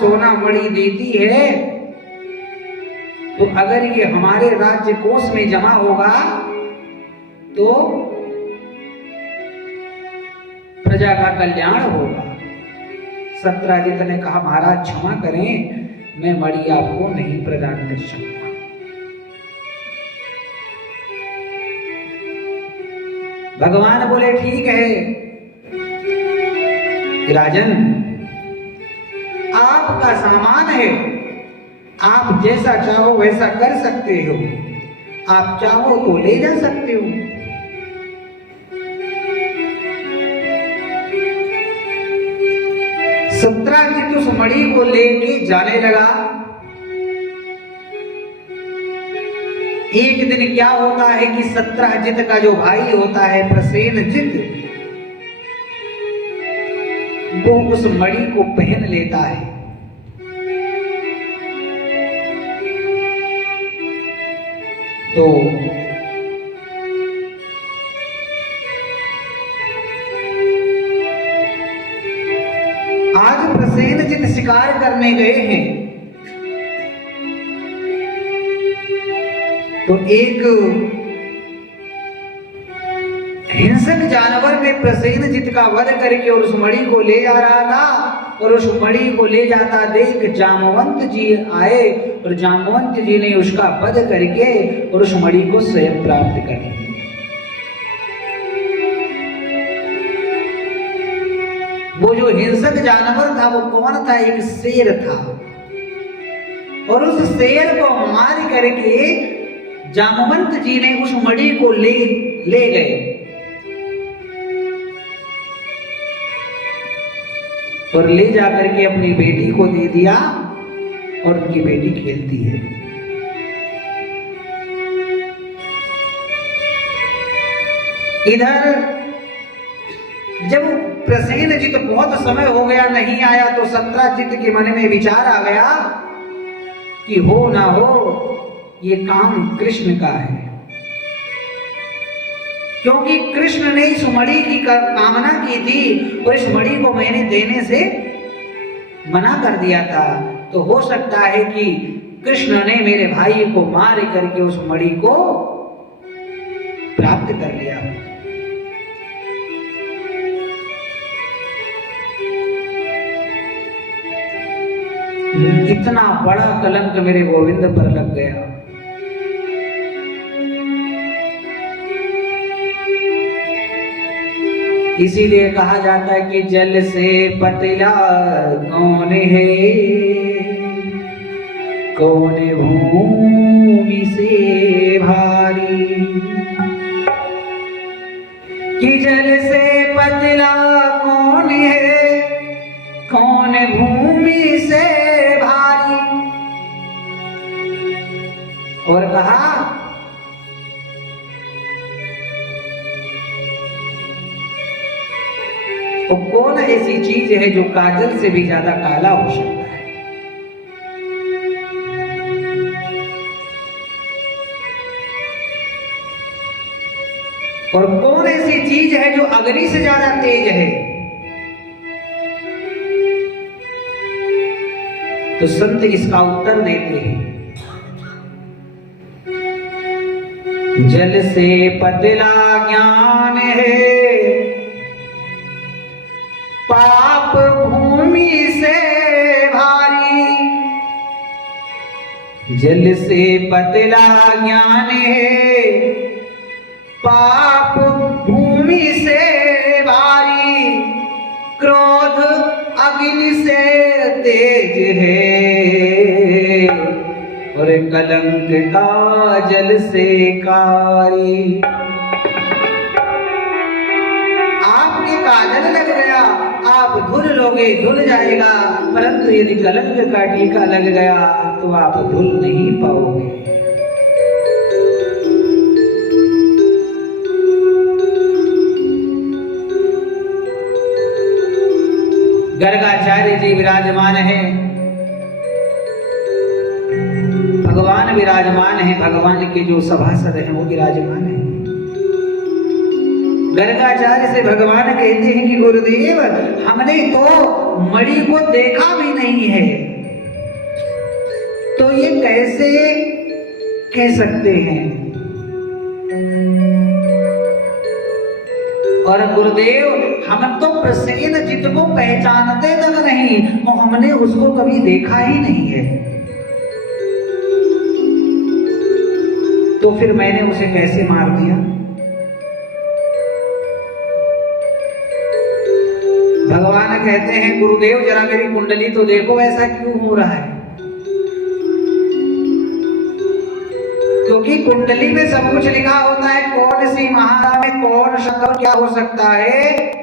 सोना मणि देती है, तो अगर ये हमारे राज्य कोष में जमा होगा तो प्रजा का कल्याण होगा। सत्राजित ने कहा महाराज क्षमा करें, मैं मणि आपको नहीं प्रदान कर सकता। भगवान बोले ठीक है राजन, आपका सामान है, आप जैसा चाहो वैसा कर सकते हो, आप चाहो तो ले जा सकते हो। सत्राजित उस मणि को लेके जाने लगा। एक दिन क्या होता है कि सत्राजित का जो भाई होता है प्रसेनजित, वो उस मणि को पहन लेता है। तो आज प्रसेनजित शिकार करने गए हैं, तो एक हिंसक जानवर ने प्रसेनजित का वध करके और उस मणि को ले जा रहा था, और उस मणि को ले जाता देख जामवंत जी आए, और जामवंत जी ने उसका वध करके और उस मणि को स्वयं प्राप्त कर लिया। वो जो हिंसक जानवर था वो कौन था? एक शेर था, और उस शेर को मार करके जामवंत जी ने उस मणि को ले गए और ले जाकर के अपनी बेटी को दे दिया, और उनकी बेटी खेलती है। इधर जब प्रसेनजित बहुत समय हो गया नहीं आया, तो सत्राजित के मन में विचार आ गया कि हो ना हो ये काम कृष्ण का है, क्योंकि कृष्ण ने इस मणि की कामना की थी और इस मणि को मैंने देने से मना कर दिया था। तो हो सकता है कि कृष्ण ने मेरे भाई को मार करके उस मणि को प्राप्त कर लिया। इतना बड़ा कलंक मेरे गोविंद पर लग गया। इसीलिए कहा जाता है कि जल से पतला कौन है, कौन भूमि से भारी, कि जल से पतला कौन है, कौन भूमि से भारी। और कहा तो कौन ऐसी चीज है जो काजल से भी ज्यादा काला हो सकता है? और कौन ऐसी चीज है जो अग्नि से ज्यादा तेज है? तो संत इसका उत्तर देते हैं, जल से पतला ज्ञान है, पाप भूमि से भारी। जल से पतला ज्ञान है, पाप भूमि से भारी। क्रोध अग्नि से तेज है, और कलंक काजल से कारी। आपके काजल लग गया, आप धुल लोगे, धुल जाएगा, परंतु यदि कलंक का टीका लग गया तो आप धुल नहीं पाओगे। गर्गाचार्य जी विराजमान है, भगवान विराजमान है, भगवान के जो सभासद हैं वो विराजमान है। गर्गाचार्य से भगवान कहते हैं कि गुरुदेव, हमने तो मणि को देखा भी नहीं है, तो ये कैसे कह सकते हैं? और गुरुदेव, हम तो प्रसेनजित को पहचानते तक नहीं, तो हमने उसको कभी देखा ही नहीं है, तो फिर मैंने उसे कैसे मार दिया? भगवान कहते हैं गुरुदेव जरा मेरी कुंडली तो देखो, ऐसा क्यों हो रहा है? क्योंकि कुंडली में सब कुछ लिखा होता है, कौन सी महाराज में कौन शंकर क्या हो सकता है,